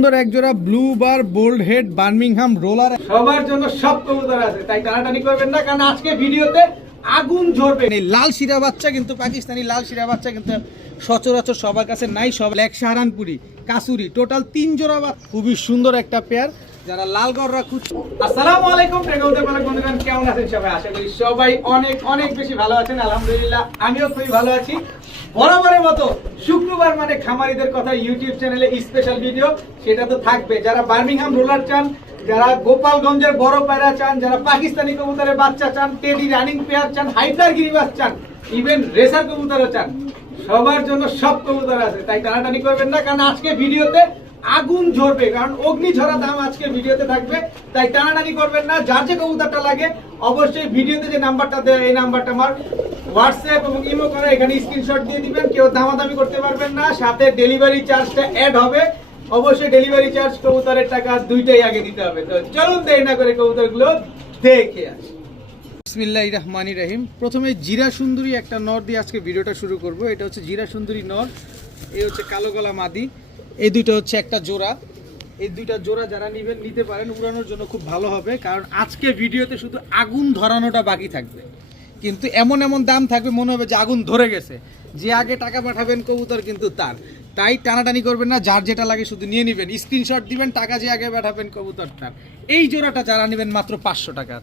সুন্দর এক জোড়া blue bar bold head Birmingham roller সবার জন্য সব কবুতর আছে, তাই টানাটানি করবেন না, কারণ আজকে ভিডিওতে আগুন ঝরবে। এই লাল শিরা বাচ্চা কিন্তু পাকিস্তানি লাল শিরা বাচ্চা কিন্তু সচরাচর সবার কাছে নাই, সব এক সাহারানপুরি কাসুরি টোটাল 3 জোড়া বা খুবই সুন্দর একটা পেয়ার। যারা লাল গররা খুঁজছে, আসসালামু আলাইকুম বন্ধুগণ, কেমন আছেন সবাই? আশা করি সবাই অনেক অনেক বেশি ভালো আছেন। আলহামদুলিল্লাহ আমিও খুবই ভালো আছি। বরাবরের মতো শুক্রবার মানে খামারিদের কথা ইউটিউব চ্যানেলে স্পেশাল ভিডিও সেটা তো থাকবে। যারা বার্মিংহাম রোলার চান, যারা গোপালগঞ্জের বড় পায়রা চান, যারা পাকিস্তানি কবুতরের বাচ্চা চান, টেডি রানিং পেয়ার চান, হাইডার গিরিবাস চান, ইভেন রেসার কবুতরও চান, সবার জন্য সব কবুতর আছে, তাই টানাটানি করবেন না, কারণ আজকে ভিডিওতে আগুন ঝরবে, কারণ অগ্নিঝরা দাম আজকে ভিডিওতে থাকবে, তাই টানাটানি করবেন না। যার যে কবুতরটা লাগে অবশ্যই ভিডিওতে যে নাম্বারটা দেয় এই নাম্বারটা আমার হোয়াটসঅ্যাপ এবং ইমো করে এখানে স্ক্রিনশট দিয়ে দিবেন। কেউ দামাদামি করতে পারবেন না, সাথে ডেলিভারি চার্জটা অ্যাড হবে। অবশ্যই ডেলিভারি চার্জ কবুতরের টাকা দুইটাই আগে দিতে হবে। তো চলুন দেরি না করে কবুতরগুলো দেখে আসি। বিসমিল্লাহির রহমানির রহিম। প্রথমে জিরা সুন্দরী একটা নর দিয়ে আজকে ভিডিওটা শুরু করব। এটা হচ্ছে জিরা সুন্দরী নর, এই হচ্ছে কালো গলা মাদি, এই দুইটা হচ্ছে একটা জোড়া। এই দুইটা জোড়া যারা নেবেন নিতে পারেন, উড়ানোর জন্য খুব ভালো হবে, কারণ আজকে ভিডিওতে শুধু আগুন ধরানোটা বাকি থাকবে, কিন্তু এমন এমন দাম থাকবে মনে হবে যে আগুন ধরে গেছে। যে আগে টাকা পাঠাবেন কবুতর কিন্তু তার, তাই টানাটানি করবেন না, যার যেটা লাগে শুধু নিয়ে নেবেন, স্ক্রিনশট দিবেন, টাকা যে আগে পাঠাবেন কবুতর তার। এই জোড়াটা যারা নেবেন মাত্র 500 টাকা।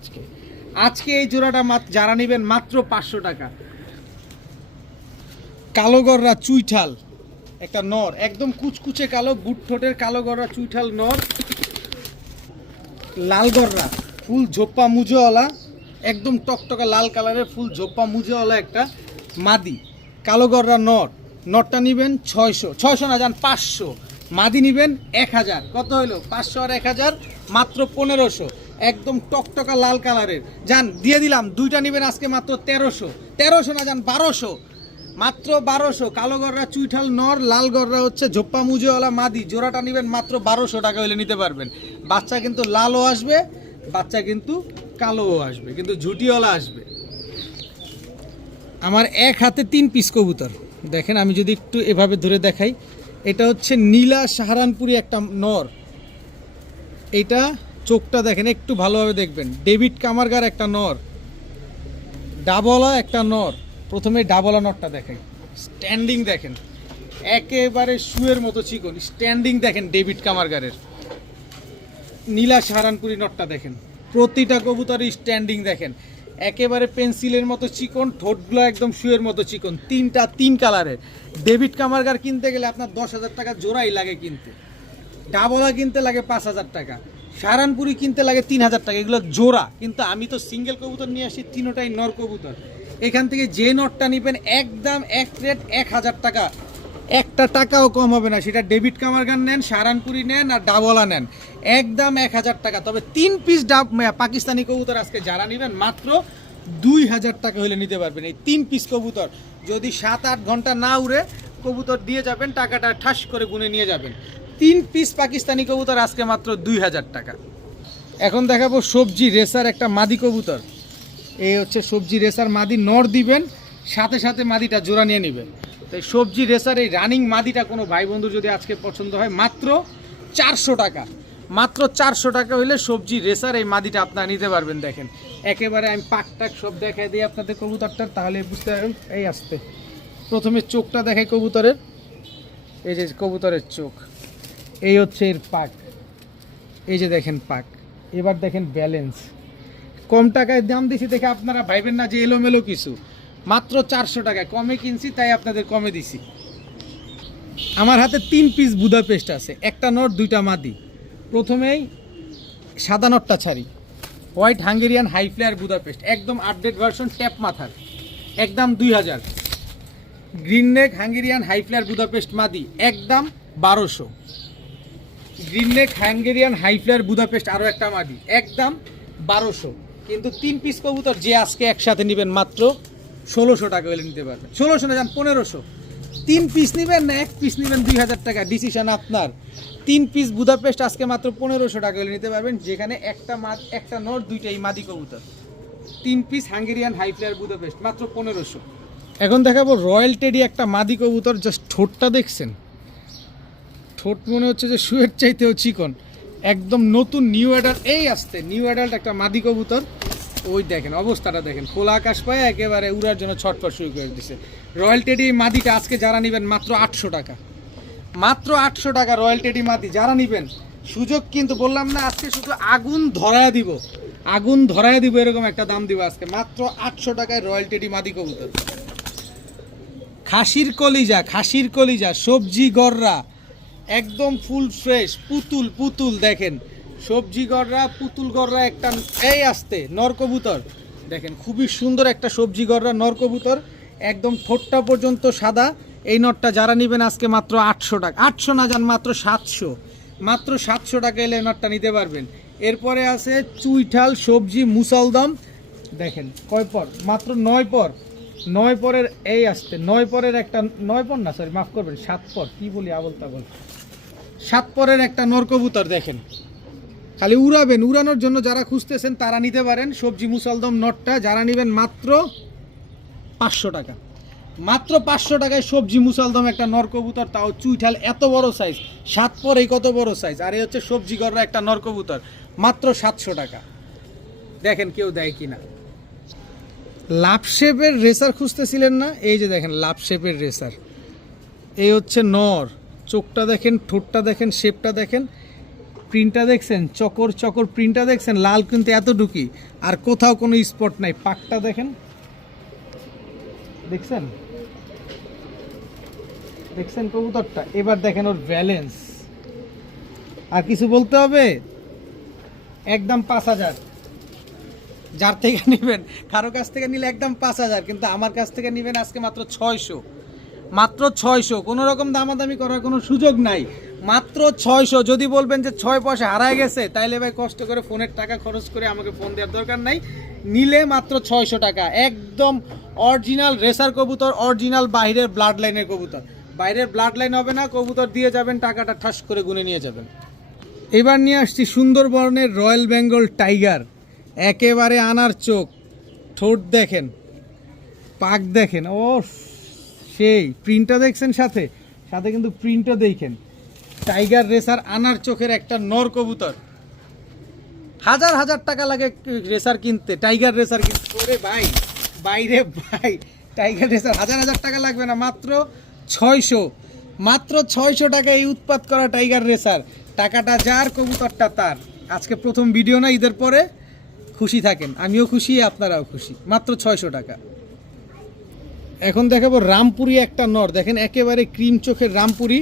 আজকে এই জোড়াটা যারা নেবেন মাত্র 500 টাকা। কালো গররা চুইঠাল একটা নর, একদম কুচকুচে কালো, বুট ঠোঁটের কালো গররা চুইঠাল নর। লাল গররা ফুল ঝোপ্পা মুজোওয়ালা, একদম টকটকা লাল কালারের ফুল ঝোপ্পা মুজোওয়ালা একটা মাদি। কালো গররা নর, নরটা নেবেন 600 না যান 500, মাদি নেবেন 1000। কত হইলো? 500 আর 1000 মাত্র 1500। একদম টকটকা লাল কালারের যান দিয়ে দিলাম। দুইটা নেবেন আজকে মাত্র 1300 না যান 1200, মাত্র 1200। কালো গররা চুইঠাল নর, লাল গররা হচ্ছে ঝোপ্পা মুজোওয়ালা মাদি, জোড়াটা নেবেন মাত্র 1200 টাকা হলে নিতে পারবেন। বাচ্চা কিন্তু লালও আসবে, বাচ্চা কিন্তু কালোও আসবে, কিন্তু ঝুটিওয়ালা আসবে। আমার এক হাতে 3 পিস কবুতর দেখেন, আমি যদি একটু এভাবে ধরে দেখাই, এটা হচ্ছে নীলা সাহারানপুরি একটা নর। এটা চোখটা দেখেন, একটু ভালোভাবে দেখবেন। ডেভিড কামারগার একটা নর, ডাবলা একটা নর। প্রথমে ডাবলা নরটা দেখাই, স্ট্যান্ডিং দেখেন একেবারে শুয়ের মতো চিকন, স্ট্যান্ডিং দেখেন ডেভিড কামারগারের। নীলা সাহারানপুরি নরটা দেখেন, প্রতিটা কবুতরের স্ট্যান্ডিং দেখেন একেবারে পেন্সিলের মতো চিকন, ঠোঁটগুলো একদম শুয়ের মতো চিকন, 3 কালারের। ডেভিড কামারগার কিনতে গেলে আপনার 10,000 টাকা জোড়াই লাগে কিনতে, ডাবলা কিনতে লাগে 5,000 টাকা, সাহারানপুরি কিনতে লাগে 3,000 টাকা, এগুলো জোড়া। কিন্তু আমি তো সিঙ্গেল কবুতর নিয়ে আসি, তিনোটাই নর কবুতর। এখান থেকে যে নটটা নেবেন একদম এক রেট 1000 টাকা, একটা টাকাও কম হবে না। সেটা ডেভিড কামারগান নেন, সাহারানপুরি নেন আর ডাবলা নেন, একদম 1000 টাকা। তবে 3 পিস পাকিস্তানি কবুতর আজকে যারা নেবেন মাত্র 2000 টাকা হলে নিতে পারবেন। এই 3 পিস কবুতর যদি 7-8 ঘন্টা না উড়ে কবুতর দিয়ে যাবেন, টাকাটা ঠাস করে গুনে নিয়ে যাবেন। 3 পিস পাকিস্তানি কবুতর আজকে মাত্র 2000 টাকা। এখন দেখাবো সবজি রেসার একটা মাদি কবুতর। এই হচ্ছে সবজি রেসার মাদি, নর দিবেন, সাথে সাথে মাদিটা জোড়া নিয়ে নেবেন। তাই সবজি রেসার এই রানিং মাদিটা কোনো ভাই বন্ধুর যদি আজকে পছন্দ হয় মাত্র 400 টাকা। মাত্র 400 টাকা হইলে সবজি রেসার এই মাদিটা আপনারা নিতে পারবেন। দেখেন একেবারে আমি পাকটাক সব দেখাই দিই আপনাদের কবুতরটার, তাহলে বুঝতে পারবেন। এই আসতে প্রথমে চোখটা দেখাই কবুতরের, এই যে কবুতরের চোখ, এই হচ্ছে এর পাক, এই যে দেখেন পাক। এবার দেখেন ব্যালেন্স, কম টাকায় দাম দিছি দেখে আপনারা ভাইবেন না যে এলোমেলো কিছু। মাত্র 400 টাকায় কমে কিনছি, তাই আপনাদের কমে দিছি। আমার হাতে 3 পিস বুদাপেস্ট আছে, একটা নট 2টা মাদি। প্রথমেই সাদা নটটা ছাড়ি, white Hungarian high flyer Budapest, একদম আপডেট ভার্সন, ট্যাপ মাথার, একদম 2000। Green neck Hungarian high flyer Budapest মাদি, একদম 1200। Green neck Hungarian high flyer Budapest আরও একটা মাদি, একদম 1200। কিন্তু 3 পিস কবুতর যে আজকে একসাথে নেবেন মাত্র 1600 টাকা হলে নিতে পারবেন। 1600 না যান 1500। 3 পিস নেবেন না 1 পিস নেবেন 2000 টাকা, ডিসিশন আপনার। 3 পিস বুদাপেস্ট আজকে মাত্র 1500 টাকা হলে নিতে পারবেন, যেখানে একটা নর 2টাই মাদি কবুতর। 3 piece Hungarian high flyer Budapest মাত্র 1500। এখন দেখাবো রয়্যাল টেডি একটা মাদি কবুতর, জাস্ট ঠোঁটটা দেখছেন, ঠোঁট মনে হচ্ছে যে শুয়ের চাইতেও চিকন, একদম নতুন নিউ অ্যাডাল্ট, এই আসতে নিউ অ্যাডাল্ট একটা মাদি কবুতর। ওই দেখেন অবস্থাটা দেখেন, খোলা আকাশ পায় একেবারে উড়ার জন্য ছটফট শুরু করে দিছে। রয়্যাল টেডি এই মাদিটা আজকে যারা নেবেন মাত্র 800 টাকা, মাত্র 800 টাকা রয়্যাল টেডি মাদি যারা নেবেন। সুযোগ কিন্তু বললাম না, আজকে শুধু আগুন ধরায় দিব, আগুন ধরায় দিব, এরকম একটা দাম দিব আজকে মাত্র 800 টাকায় রয়্যাল টেডি মাদি কবুতর। খাসির কলিজা, খাসির কলিজা, সবজি গররা, একদম ফুল ফ্রেশ, পুতুল পুতুল দেখেন, সবজি গররা পুতুল গররা একটা, এই আসতে নর কবুতর দেখেন, খুবই সুন্দর একটা সবজি গররা নর কবুতর, একদম ঠোঁটটা পর্যন্ত সাদা। এই নটটা যারা নেবেন আজকে মাত্র 800 টাকা, 800 না যান মাত্র 700, মাত্র 700 টাকা এলে নটটা নিতে পারবেন। এরপরে আছে চুইঠাল সবজি মুসলদম, দেখেন কয় পর, মাত্র 9 পর, 9 পরের এই আসতে 9 পরের একটা, 9 পর না সরি মাফ করবেন 7 পর, কি বলি আবল তাবল, 7 পরের একটা নর কবুতর দেখেন, খালি উড়াবেন, উড়ানোর জন্য যারা খুঁজতেছেন তারা নিতে পারেন। সবজি মুসলদম নটটা যারা নেবেন মাত্র 500 টাকা, মাত্র 500 টাকায় সবজি মুসলদম একটা নর কবুতর, তাও চুইঠাল এত বড় সাইজ, 7 পর এই কত বড় সাইজ, আর এই হচ্ছে সবজি গররা একটা নর কবুতর, মাত্র 700 টাকা। দেখেন কেউ দেয় কিনা। লাভ শেপের রেসার খুঁজতেছিলেন না, এই যে দেখেন লাভ শেপের রেসার, এই হচ্ছে নর, চোখটা দেখেন, ঠোঁটটা দেখেন, শেপটা দেখেন, প্রিন্টটা দেখছেন, চকর চকর প্রিন্টটা দেখছেন, লাল কিন্তু এতটুকুই, আর কোথাও কোনো স্পট নাই। পাকটা দেখেন, দেখছেন দেখছেন কবুতরটা। এবার দেখেন ওর ব্যালেন্স, আর কিছু বলতে হবে, একদম 5000, যার থেকে নেবেন, কারো কাছ থেকে নিলে একদম 5000, কিন্তু আমার কাছ থেকে নেবেন আজকে মাত্র 600, মাত্র 600, কোনো রকম দামাদামি করার কোনো সুযোগ নাই, মাত্র 600। যদি বলবেন যে 6 পয়সা হারায় গেছে, তাইলে ভাই কষ্ট করে ফোনের টাকা খরচ করে আমাকে ফোন দেওয়ার দরকার নাই, নিলে মাত্র 600 টাকা, একদম অরিজিনাল রেসার কবুতর, অরিজিনাল বাইরের ব্লাড লাইনের কবুতর, বাইরের ব্লাড লাইন হবে না, কবুতর দিয়ে যাবেন, টাকাটা ঠাস করে গুনে নিয়ে যাবেন। এবার নিয়ে আসছি সুন্দরবনের রয়্যাল বেঙ্গল টাইগার, একেবারে আনার চোখ, ঠোঁট দেখেন, পাক দেখেন, ও সেই প্রিন্টটা দেখছেন, সাথে সাথে কিন্তু প্রিন্টও দেখেন, টাইগার রেসার আনার চোখের একটা নর কবুতর, হাজার হাজার টাকা লাগে রেসার কিনতে, টাইগার রেসার কিনতে, ওরে ভাই বাইরে ভাই, টাইগার রেসার হাজার হাজার টাকা লাগবে না, মাত্র 600, মাত্র 600 টাকা এই উৎপাত করা টাইগার রেসার, টাকাটা যার কবুতরটা তার। আজকে প্রথম ভিডিও না, ঈদের পরে খুশি থাকেন, আমিও খুশি আপনারাও খুশি, মাত্র 600 টাকা। এখন দেখাবো রামপুরি একটা নর, দেখেন একেবারে ক্রিম চোখের রামপুরি,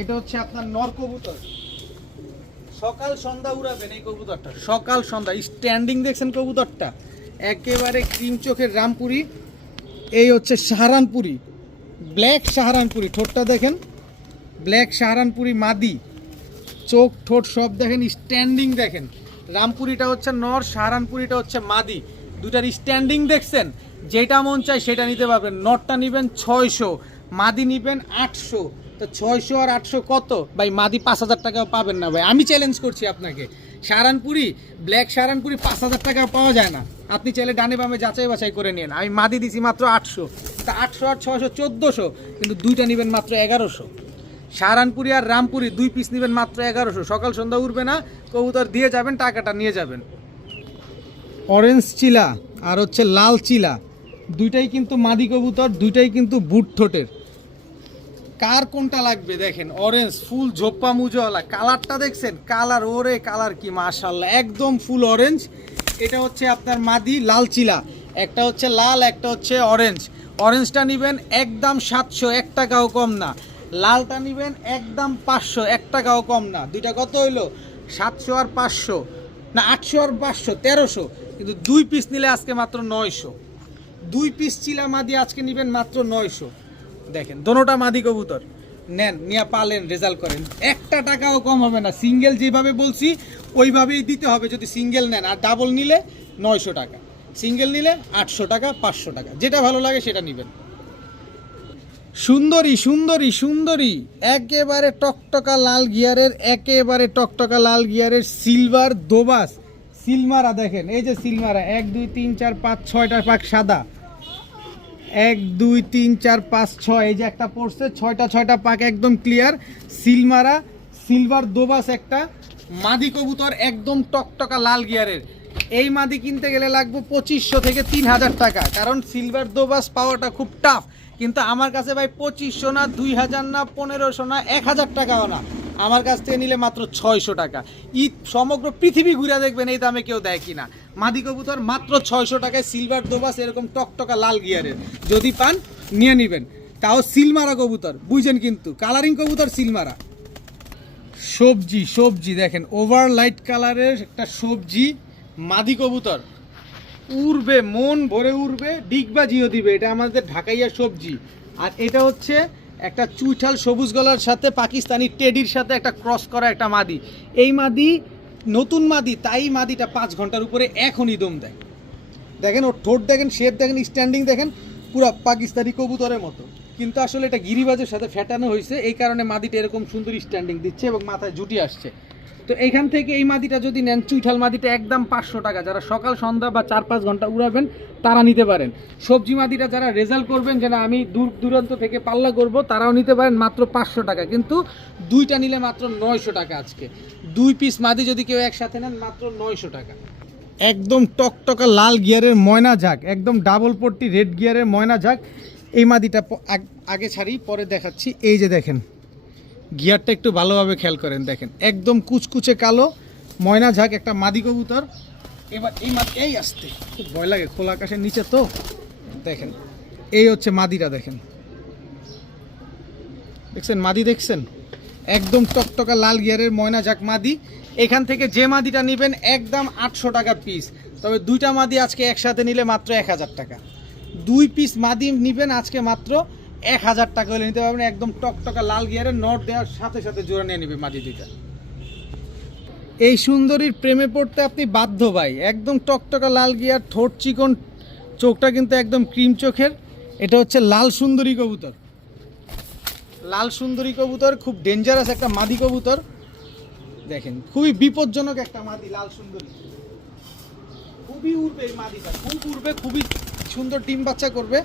এটা হচ্ছে আপনার নর কবুতর, সকাল সন্ধ্যা উড়াবেন এই কবুতরটা, সকাল সন্ধ্যা স্ট্যান্ডিং দেখছেন কবুতরটা, একেবারে ক্রিম চোখের রামপুরি। এই হচ্ছে সাহারানপুরি, ব্ল্যাক সাহারানপুরি, ঠোঁটটা দেখেন, ব্ল্যাক সাহারানপুরি মাদি, চোখ ঠোঁট সব দেখেন, স্ট্যান্ডিং দেখেন, রামপুরিটা হচ্ছে নর, সাহারানপুরিটা হচ্ছে মাদি, দুটার স্ট্যান্ডিং দেখছেন, যেটা মন চায় সেটা নিতে পারবেন। নরটা নেবেন 600, মাদি নেবেন 800, তো 600 আর 800 কত ভাই, মাদি 5000 টাকাও পাবেন না ভাই, আমি চ্যালেঞ্জ করছি আপনাকে। সাহারানপুরি, ব্ল্যাক সাহারানপুরি 5000 টাকা পাওয়া যায় না, আপনি চাইলে ডানে বামে যাচাই বাছাই করে নিন। আমি মাদি দিছি মাত্র 800, তা 800 আর 600 1400, কিন্তু দুইটা নেবেন মাত্র 1100। সাহারানপুরি আর রামপুরি 2 পিস নেবেন মাত্র 1100, সকাল সন্ধ্যা উঠবে না, কবুতর দিয়ে যাবেন, টাকাটা নিয়ে যাবেন। অরেঞ্জ চিলা আর হচ্ছে লাল চিলা, দুইটাই কিন্তু মাদি কবুতর, দুইটাই কিন্তু বুট ঠোঁটের, কার কোনটা লাগবে দেখেন, অরেঞ্জ ফুল ঝোপ্পা মুজোওয়ালা, কালারটা দেখছেন, কালার ওরে কালার কি মাশাআল্লাহ, একদম ফুল অরেঞ্জ। এটা হচ্ছে আপনার মাদি লাল চিলা, একটা হচ্ছে লাল, একটা হচ্ছে অরেঞ্জ। অরেঞ্জটা নেবেন একদম 700, 1 টাকাও কম না। লালটা নেবেন একদম 500, 1 টাকাও কম না। দুইটা কত হইলো, 700 আর 500, না 800 আর 500, 1300, কিন্তু 2 পিস নিলে আজকে মাত্র 900। 2 পিস চিলা মাদি আজকে নেবেন মাত্র 900। দেখেন দোনোটা মাদি কবুতর, নেন, নিয়ে পালেন, রেজাল্ট করেন, 1 টাকাও কম হবে না। সিঙ্গেল যেভাবে বলছি ওইভাবেই দিতে হবে যদি সিঙ্গেল নেন, আর ডাবল নিলে 900 টাকা, সিঙ্গেল নিলে 800 টাকা, 500 টাকা, যেটা ভালো লাগে সেটা নেবেন। সুন্দরী সুন্দরী সুন্দরী, একেবারে টকটকা লাল গিয়ারের, একেবারে টকটকা লাল গিয়ারের সিলভার দোবাস সিলমারা, দেখেন এই যে সিলমারা, 1 2 3 4 5 6টা পাক সাদা, 1 2 3 4 5 6 এই যে একটা পড়ছে, 6টা পাক একদম ক্লিয়ার, সিলমারা সিলভার দোবাস একটা মাদি কবুতর, একদম টকটকা লাল গিয়ারের। এই মাদি কিনতে গেলে লাগবে 2500 থেকে 3000 টাকা, কারণ সিলভার দোবাস পাওয়াটা খুব টাফ। কিন্তু আমার কাছে ভাই 2500 না, 2000 না, 1500 না, 1000 টাকাও না, আমার কাছ থেকে নিলে মাত্র 600 টাকা। ঈদ সমগ্র পৃথিবী ঘুরে দেখবেন এই দামে কেউ দেয় কিনা। মাদি কবুতর মাত্র 600 টাকায় সিলভার দোবাস এরকম টকটকা লাল গিয়ারের, যদি পান নিয়ে নেবেন। তাও সিলমারা কবুতর, বুঝছেন কিন্তু, কালারিং কবুতর সিলমারা। সবজি দেখেন, ওভার লাইট কালারের একটা সবজি মাদি কবুতর, উড়বে, মন ভরে উড়বে, ডিগবাজিও দিবে। এটা আমাদের ঢাকাইয়া সবজি। আর এটা হচ্ছে একটা চুইঠাল সবুজ গলার সাথে পাকিস্তানি টেডির সাথে একটা ক্রস করা একটা মাদি। এই মাদি নতুন মাদি, তাই মাদিটা 5 ঘন্টার উপরে এখনই দম দেয়। দেখেন ওর ঠোঁট দেখেন, শেপ দেখেন, স্ট্যান্ডিং দেখেন, পুরো পাকিস্তানি কবুতরের মতো। কিন্তু আসলে এটা গিরিবাজের সাথে ফেটানো হয়েছে, এই কারণে মাদিটা এরকম সুন্দর স্ট্যান্ডিং দিচ্ছে এবং মাথায় জুটি আসছে। তো এইখান থেকে এই মাদিটা যদি নেন, চুইঠাল মাদিটা একদম 500 টাকা। যারা সকাল সন্ধ্যা বা 4-5 ঘন্টা উড়াবেন তারা নিতে পারেন। সবজি মাদিটা যারা রেজাল্ট করবেন, যেন আমি দূর দূরান্ত থেকে পাল্লা করব, তারাও নিতে পারেন মাত্র 500 টাকা। কিন্তু দুইটা নিলে মাত্র 900 টাকা আজকে। 2 পিস মাদি যদি কেউ একসাথে নেন মাত্র 900 টাকা। একদম টকটকা লাল গিয়ারের ময়না ঝাঁক, একদম ডাবল পট্টি রেড গিয়ারের ময়না ঝাঁক। এই মাদিটা আগে ছাড়ি, পরে দেখাচ্ছি। এই যে দেখেন গিয়ারটা একটু ভালোভাবে খেয়াল করেন, দেখেন একদম কুচকুচে কালো ময়না ঝাঁক একটা মাদি কবুতর। এবার এই মাদি, এই আসতে খুব ভয় লাগে, খোলা আকাশের নিচে তো। দেখেন এই হচ্ছে মাদিটা, দেখেন দেখছেন মাদি, দেখছেন একদম টকটকা লাল গিয়ারের ময়না ঝাঁক মাদি। এখান থেকে যে মাদিটা নেবেন একদম 800 টাকা পিস। তবে দুইটা মাদি আজকে একসাথে নিলে মাত্র 1000 টাকা। 2 পিস মাদি নেবেন আজকে মাত্র 1000 টাকা হলে নিতে পারবেন। একদম টকটকা লাল গিয়ারের, নট দেওয়ার সাথে সাথে জোড়া নিয়ে নেবে মাদি দুইটা। এই সুন্দরীর প্রেমে পড়তে আপনি বাধ্য ভাই। একদম টকটকা লাল গিয়ার, ঠোঁট চিকন, চোখটা কিন্তু একদম ক্রিম চোখের। এটা হচ্ছে লাল সুন্দরী কবুতর। লাল সুন্দরী কবুতর খুব ডেঞ্জারাস একটা মাদি কবুতর। দেখেন খুবই বিপজ্জনক একটা মাদি লাল সুন্দরী। খুবই উড়বে এই মাদিটা, খুব উড়বে, খুবই সুন্দর ডিম বাচ্চা করবে।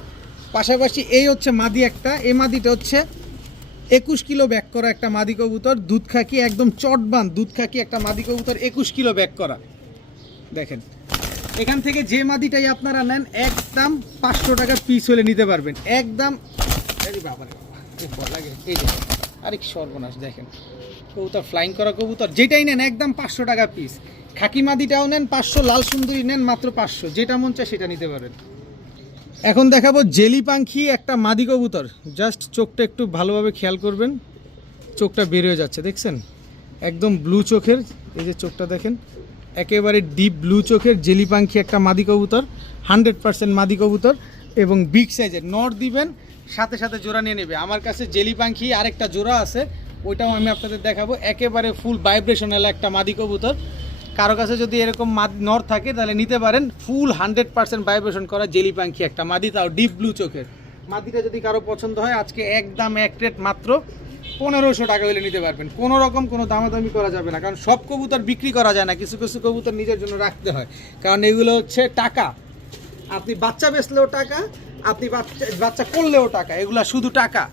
পাশাপাশি এই হচ্ছে মাদি একটা, এই মাদিটা হচ্ছে 21 কিলো ব্যাক করা একটা মাদি কবুতর, দুধ খাকি, একদম চটবান দুধ খাকি একটা মাদি কবুতর, 21 কিলো ব্যাক করা। দেখেন এখান থেকে যে মাদিটাই আপনারা নেন একদম 500 টাকা পিস হলে নিতে পারবেন। একদম লাগে এই যে আরেক সর্বনাশ। দেখেন কবুতর ফ্লাইং করা কবুতর, যেটাই নেন একদম 500 টাকা পিস। খাকি মাদিটাও নেন 500, লাল সুন্দরী নেন মাত্র 500। যেটা মন চায় সেটা নিতে পারেন। এখন দেখাবো জেলি পাখি একটা মাদি কবুতর। জাস্ট চোখটা একটু ভালোভাবে খেয়াল করবেন, চোখটা বের হয়ে যাচ্ছে, দেখছেন একদম ব্লু চোখের। এই যে চোখটা দেখেন, একেবারে ডিপ ব্লু চোখের জেলি পাখি একটা মাদি কবুতর, 100% মাদি কবুতর এবং বিগ সাইজের। নর দিবেন সাথে সাথে জোড়া নিয়ে নেবে। আমার কাছে জেলি পাখি আরেকটা জোড়া আছে, ওইটাও আমি আপনাদের দেখাবো। একেবারে ফুল ভাইব্রেশনাল একটা মাদি কবুতর। কারো কাছে যদি এরকম নর থাকে তাহলে নিতে পারেন। ফুল 100% ভাইব্রেশন করা জেলি পাখি একটা মাদি, তাও ডিপ ব্লু চোখের। মাদিটা যদি কারো পছন্দ হয় আজকে একদম এক রেট মাত্র 1500 টাকা হলে নিতে পারবেন। কোনো রকম কোনো দামাদামি করা যাবে না, কারণ সব কবুতর বিক্রি করা যায় না, কিছু কিছু কবুতর নিজের জন্য রাখতে হয়। কারণ এগুলো হচ্ছে টাকা, আপনি বাচ্চা বেচলেও টাকা, আপনি বাচ্চা করলেও টাকা, এগুলা শুধু টাকা,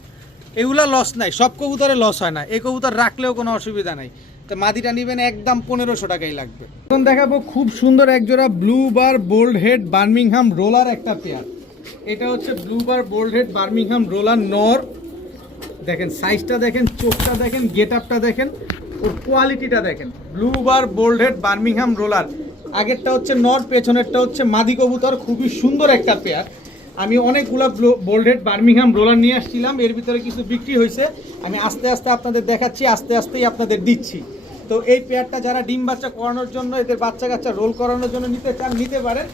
এগুলা লস নাই। সব কবুতরে লস হয় না, এই কবুতর রাখলেও কোনো অসুবিধা নাই। তো মাদিটা নেবেন একদম 1500 টাকাই লাগবে। এখন দেখাবো খুব সুন্দর একজোড়া blue bar bold head Birmingham roller একটা পেয়ার। এটা হচ্ছে blue bar bold head Birmingham roller নর। দেখেন সাইজটা দেখেন, চোখটা দেখেন, গেট আপটা দেখেন, ওর কোয়ালিটিটা দেখেন। Blue bar bold head Birmingham roller, আগেরটা হচ্ছে নর, পেছনেরটা হচ্ছে মাদি কবুতর। খুবই সুন্দর একটা পেয়ার। আমি অনেকগুলো বোল্ড হেড বার্মিংহাম রোলার নিয়ে আসছিলাম, এর ভিতরে কিছু বিক্রি হয়েছে। আমি আস্তে আস্তে আপনাদের দেখাচ্ছি, আস্তে আস্তেই আপনাদের দিচ্ছি। তো এই পেয়ারটা যারা ডিম বাচ্চা করানোর জন্য, এদের বাচ্চা কাচ্চা রোল করানোর জন্য নিতে চান, নিতে পারেন।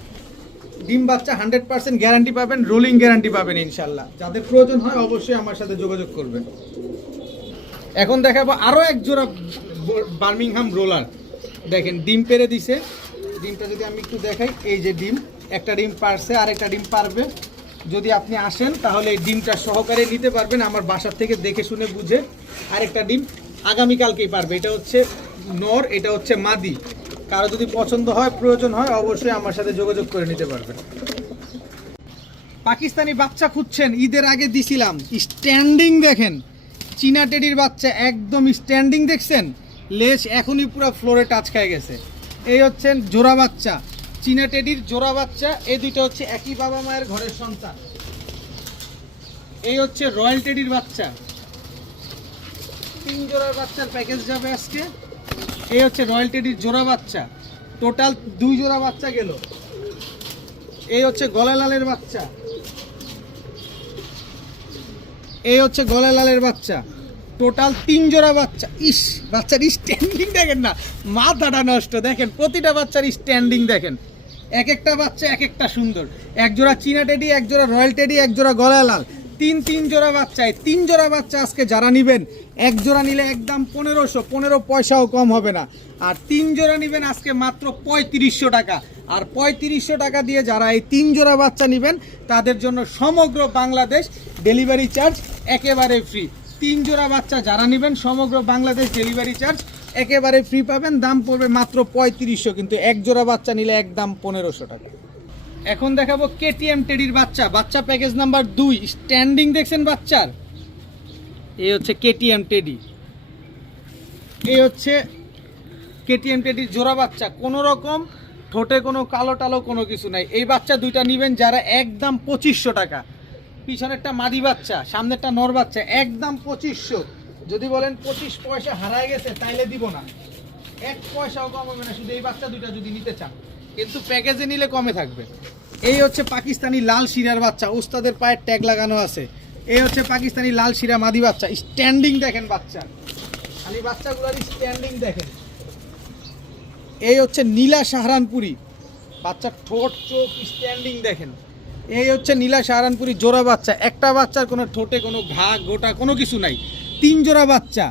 ডিম বাচ্চা 100% গ্যারান্টি পাবেন, রোলিং গ্যারান্টি পাবেন ইনশাল্লাহ। যাদের প্রয়োজন হয় অবশ্যই আমার সাথে যোগাযোগ করবেন। এখন দেখাবো আরও এক জোড়া বার্মিংহাম রোলার। দেখেন ডিম পেরে দিছে, ডিমটা যদি আমি একটু দেখাই, এই যে ডিম, একটা ডিম পারছে, আরেকটা ডিম পারবে। যদি আপনি আসেন তাহলে এই ডিমটা সহকারে নিতে পারবেন আমার বাসার থেকে দেখে শুনে বুঝে। আরেকটা ডিম আগামীকালকেই পারবে। এটা হচ্ছে নর, এটা হচ্ছে মাদি। কারো যদি পছন্দ হয়, প্রয়োজন হয়, অবশ্যই আমার সাথে যোগাযোগ করে নিতে পারবেন। পাকিস্তানি বাচ্চা খুঁজছেন, ঈদের আগে দিছিলাম, স্ট্যান্ডিং দেখেন, চীনা টেডির বাচ্চা একদম স্ট্যান্ডিং দেখছেন, লেজ এখনই পুরো ফ্লোরে টাচ খেয়ে গেছে। এই হচ্ছেন জোড়া বাচ্চা, চীনা টেডির জোড়া বাচ্চা, এই দুইটা হচ্ছে একই বাবা মায়ের ঘরের সন্তান। এই হচ্ছে রয়্যাল টেডির বাচ্চা, 3 জোড়ার বাচ্চার প্যাকেজ যাবে আজকে। এই হচ্ছে রয়্যাল টেডির জোড়া বাচ্চা, টোটাল 2 জোড়া বাচ্চা গেল। এই হচ্ছে গলায় লালের বাচ্চা, এই হচ্ছে গলায় লালের বাচ্চা, টোটাল 3 জোড়া বাচ্চা। ইস, বাচ্চার স্ট্যান্ডিং দেখেন না, মাথাটা নষ্ট দেখেন, প্রতিটা বাচ্চার স্ট্যান্ডিং দেখেন, এক একটা বাচ্চা এক একটা সুন্দর। এক জোড়া চীনা টেডি, এক জোড়া রয়্যাল টেডি, এক জোড়া গলায় লাল, 3 জোড়া বাচ্চা। এই 3 জোড়া বাচ্চা আজকে যারা নেবেন, এক জোড়া নিলে একদম 1500, 15 পয়সাও কম হবে না। আর 3 জোড়া নেবেন আজকে মাত্র 3500 টাকা। আর 3500 টাকা দিয়ে যারা এই 3 জোড়া বাচ্চা নেবেন তাদের জন্য সমগ্র বাংলাদেশ ডেলিভারি চার্জ একেবারে ফ্রি। 3 জোড়া বাচ্চা যারা নেবেন সমগ্র বাংলাদেশ ডেলিভারি চার্জ একেবারে ফ্রি পাবেন। দাম পড়বে মাত্র 3500, কিন্তু এক জোড়া বাচ্চা নিলে একদম 1500 টাকা। এখন দেখাবো কেটিএম টেডির বাচ্চা, বাচ্চা প্যাকেজ নাম্বার 2, স্ট্যান্ডিং দেখছেন বাচ্চার। এই হচ্ছে কেটিএম টেডি, এই হচ্ছে কেটিএম টেডির জোড়া বাচ্চা, কোনো রকম ঠোঁটে কোনো কালো টালো কোনো কিছু নাই। এই বাচ্চা দুইটা নেবেন যারা একদম 2500 টাকা। পিছনেরটা মাদি বাচ্চা, সামনেরটা নর বাচ্চা, একদম 2500। যদি বলেন 25 পয়সা হারায় গেছে তাইলে দিব না, 1 পয়সাও কম হবে না, শুধু এই বাচ্চা দুইটা যদি নিতে চান, কিন্তু প্যাকেজে নিলে কমে থাকবে। এই হচ্ছে পাকিস্তানি লাল শিরার বাচ্চা, ওস্তাদের পায়ের ট্যাগ লাগানো আছে। এই হচ্ছে পাকিস্তানি লাল শিরা মাদি বাচ্চা, স্ট্যান্ডিং দেখেন বাচ্চা, খালি বাচ্চাগুলোর স্ট্যান্ডিং দেখেন। এই হচ্ছে নীলা সাহারানপুরি বাচ্চা, ঠোঁট চোখ স্ট্যান্ডিং দেখেন। এই হচ্ছে নীলা সাহারানপুরি জোড়া বাচ্চা, একটা বাচ্চার কোনো ঠোঁটে কোনো ঘা গোটা কোনো কিছু নাই, 3 জোড়া বাচ্চা।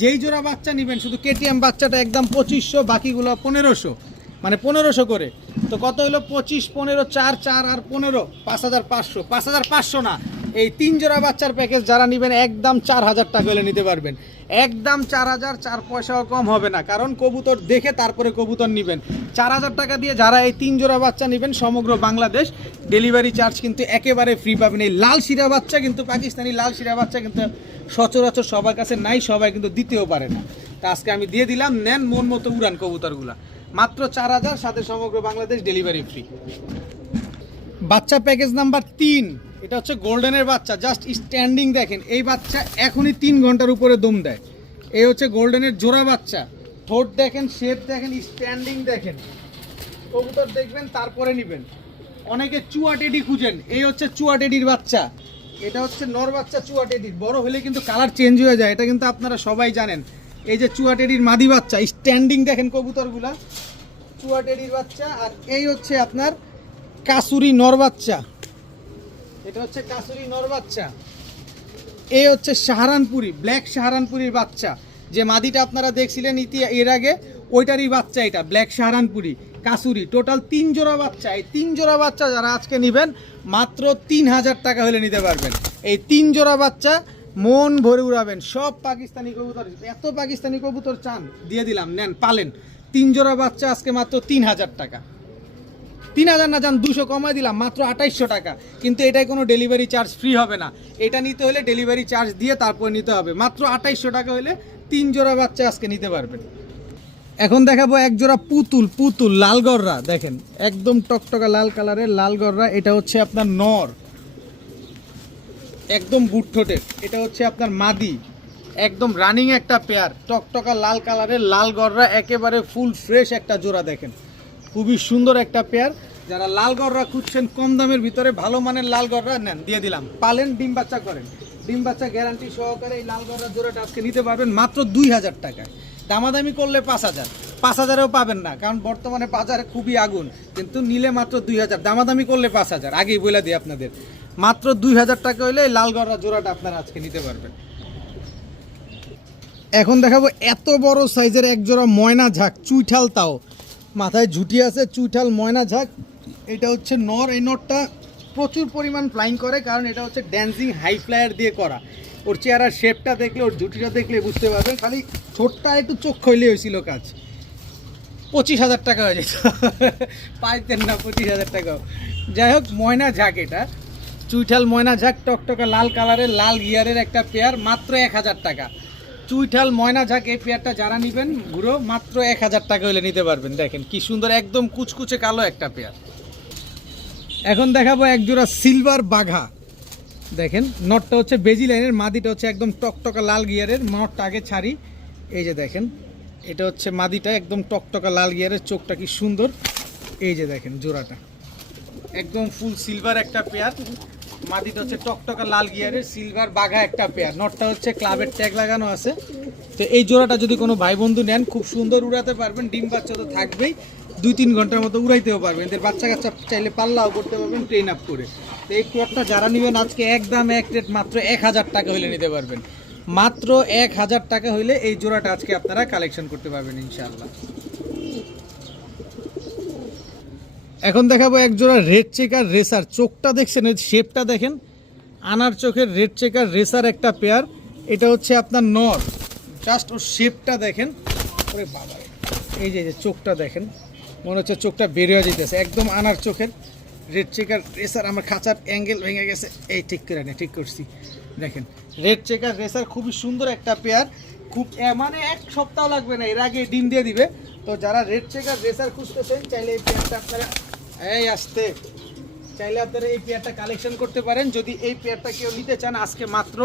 যেই জোড়া বাচ্চা নেবেন শুধু কেটিএম বাচ্চাটা একদম 2500, বাকিগুলো 1500, মানে 1500 করে। তো কত হলো? 25, 15, 4, 4 আর 15, 5500। 5500 না, এই 3 জোড়া বাচ্চার প্যাকেজ যারা নেবেন একদম 4000 টাকা হলে নিতে পারবেন, একদম 4000, 4 পয়সাও কম হবে না, কারণ কবুতর দেখে তারপরে কবুতর নেবেন। 4000 টাকা দিয়ে যারা এই 3 জোড়া বাচ্চা নেবেন সমগ্র বাংলাদেশ ডেলিভারি চার্জ কিন্তু একেবারে ফ্রি পাবেন। এই লাল শিরা বাচ্চা কিন্তু, পাকিস্তানি লাল শিরা বাচ্চা কিন্তু সচরাচর সবার কাছে নাই, সবাই কিন্তু দিতেও পারে না। তা আজকে আমি দিয়ে দিলাম, নেন মন মতো উড়ান কবুতরগুলা, মাত্র 4000, সাথে সমগ্র বাংলাদেশ ডেলিভারি ফ্রি। বাচ্চা প্যাকেজ নাম্বার 3, এটা হচ্ছে গোল্ডেনের বাচ্চা, জাস্ট স্ট্যান্ডিং দেখেন। এই বাচ্চা এখনই 3 ঘন্টার উপরে দম দেয়। এই হচ্ছে গোল্ডেনের জোড়া বাচ্চা, ঠোঁট দেখেন, শেপ দেখেন, স্ট্যান্ডিং দেখেন। কবুতর দেখবেন তারপরে নেবেন। অনেকে চুয়া টেডি খুঁজেন, এই হচ্ছে চুয়া টেডির বাচ্চা, এটা হচ্ছে নর বাচ্চা চুয়া টেডির। বড় হলে কিন্তু কালার চেঞ্জ হয়ে যায়, এটা কিন্তু আপনারা সবাই জানেন। এই যে চুয়া টেডির মাদি বাচ্চা, স্ট্যান্ডিং দেখেন কবুতরগুলা, চুয়া টেডির বাচ্চা। আর এই হচ্ছে আপনার কাসুরি নর বাচ্চা, এটা হচ্ছে কাসুরি নর বাচ্চা। এই হচ্ছে সাহারানপুরি, ব্ল্যাক সাহারানপুরির বাচ্চা, যে মাদিটা আপনারা দেখছিলেন এর আগে, ওইটারই বাচ্চা এটা, ব্ল্যাক সাহারানপুরি কাসুরি। টোটাল 3 জোড়া বাচ্চা। এই 3 জোড়া বাচ্চা যারা আজকে নেবেন মাত্র 3000 টাকা হলে নিতে পারবেন। এই 3 জোড়া বাচ্চা মন ভরে উড়াবেন। সব পাকিস্তানি কবুতর, এত পাকিস্তানি কবুতর চান, দিয়ে দিলাম, নেন পালেন। 3 জোড়া বাচ্চা আজকে মাত্র 3000 টাকা, 3000 না, যান 200 কমাই দিলাম, মাত্র 2800 টাকা। কিন্তু এটাই কোনো ডেলিভারি চার্জ ফ্রি হবে না, এটা নিতে হলে ডেলিভারি চার্জ দিয়ে তারপর নিতে হবে। মাত্র 2800 টাকা হলে 3 জোড়া বাচ্চা আজকে নিতে পারবেন। এখন দেখাবো এক জোড়া পুতুল লাল গররা, দেখেন একদম টকটকা লাল কালারের লাল গররা। এটা হচ্ছে আপনার নর, একদম বুট ঠোঁটের। এটা হচ্ছে আপনার মাদি, একদম রানিং একটা পেয়ার, টকটকা লাল কালারের লাল গররা, একেবারে ফুল ফ্রেশ একটা জোড়া। দেখেন খুবই সুন্দর একটা পেয়ার। যারা লাল গররা খুঁজছেন কম দামের ভিতরে ভালো মানের লাল গররা, নেন, দিয়ে দিলাম, পালেন, ডিম বাচ্চা করেন, ডিম বাচ্চা গ্যারান্টি সহকারে এই লাল গররা জোড়াটা আজকে নিতে পারবেন মাত্র 2000 টাকায়। দামাদামি করলে 5000, 5000এও পাবেন না, কারণ বর্তমানে বাজারে খুবই আগুন। কিন্তু নিলে মাত্র 2000, দামাদামি করলে 5000, আগেই বলে দিই আপনাদের। মাত্র 2000 টাকা হলে এই লাল গররা জোড়াটা আপনারা আজকে নিতে পারবেন। এখন দেখাবো এত বড় সাইজের এক জোড়া ময়না ঝাঁক, চুইঠাল, তাও মাথায় ঝুটি আছে, চুইঠাল ময়না ঝাঁক। এটা হচ্ছে নর। এই নরটা প্রচুর পরিমাণ ফ্লাইং করে, কারণ এটা হচ্ছে ড্যান্সিং হাই ফ্লায়ার দিয়ে করা। ওর চেহারার শেপটা দেখলে, ওর ঝুটিটা দেখলে বুঝতে পারবেন। খালি ছোটটা একটু চোখ খইলে হয়েছিল কাজ, 25000 টাকা হয়ে যেত, পাইতেন না 25000 টাকাও। যাই হোক, ময়না ঝাঁক এটা। চুইঠাল ময়না ঝাক টকটকা লাল কালারের লাল গিয়ারের একটা পেয়ার, মাত্র 1000 টাকা। চুইঠাল ময়না ঝাক এই পেয়ারটা যারা নেবেন পুরো মাত্র 1000 টাকা হলে নিতে পারবেন। দেখেন কি সুন্দর একদম কুচকুচে কালো একটা পেয়ার। এখন দেখাবো এক জোড়া সিলভার বাঘা। দেখেন নটটা হচ্ছে বেজি লাইনের, মাদিটা হচ্ছে একদম টকটকা লাল গিয়ারের। নটটা আগে ছাড়ি, এই যে দেখেন এটা হচ্ছে মাদিটা একদম টকটকা লাল গিয়ারের, চোখটা কি সুন্দর। এই যে দেখেন জোড়াটা একদম ফুল সিলভার একটা পেয়ার, মাদিটা হচ্ছে টকটকা লাল গিয়ারের, সিলভার বাঘা একটা পেয়ার। নটটা হচ্ছে ক্লাবের ট্যাগ লাগানো আছে। তো এই জোড়াটা যদি কোনো ভাই বন্ধু নেন খুব সুন্দর উড়াতে পারবেন, ডিম বাচ্চা তো থাকবেই, 2-3 ঘন্টার মতো উড়াইতেও পারবেন। এদের বাচ্চা কাচ্চা চাইলে পাল্লাও করতে পারবেন, ট্রেন আপ করে। তো এই পেয়ারটা যারা নেবেন আজকে একদম এক রেট মাত্র 1000 টাকা হলে নিতে পারবেন। মাত্র 1000 টাকা হইলে এই জোড়াটা আজকে আপনারা কালেকশন করতে পারবেন ইনশাআল্লাহ। এখন দেখাবো এক জোড়া রেড চেকার রেসার। চোখটা দেখছেন, শেপটা দেখেন, আনার চোখের রেড চেকার রেসার একটা পেয়ার। এটা হচ্ছে আপনার নর, জাস্ট ওর শেপটা দেখেন। ওরে বাবা, এই যে চোখটা দেখেন, মনে হচ্ছে চোখটা বের হয়ে যেতেছে, একদম আনার চোখের রেড চেকার রেসার। আমার খাঁচার অ্যাঙ্গেল ভেঙে গেছে, এই ঠিক করে না, ঠিক করছি। দেখেন রেড চেকার রেসার খুবই সুন্দর একটা পেয়ার, খুব মানে 1 সপ্তাহ লাগবে না, এর আগে ডিম দিয়ে দিবে। তো যারা রেড চেকার রেসার খুঁজতেছেন চাইলে এই পেয়ারটা আপনারা চাইলে আপনারা এই পেয়ারটা কালেকশন করতে পারেন। যদি এই পেয়ারটা কেউ নিতে চান আজকে মাত্র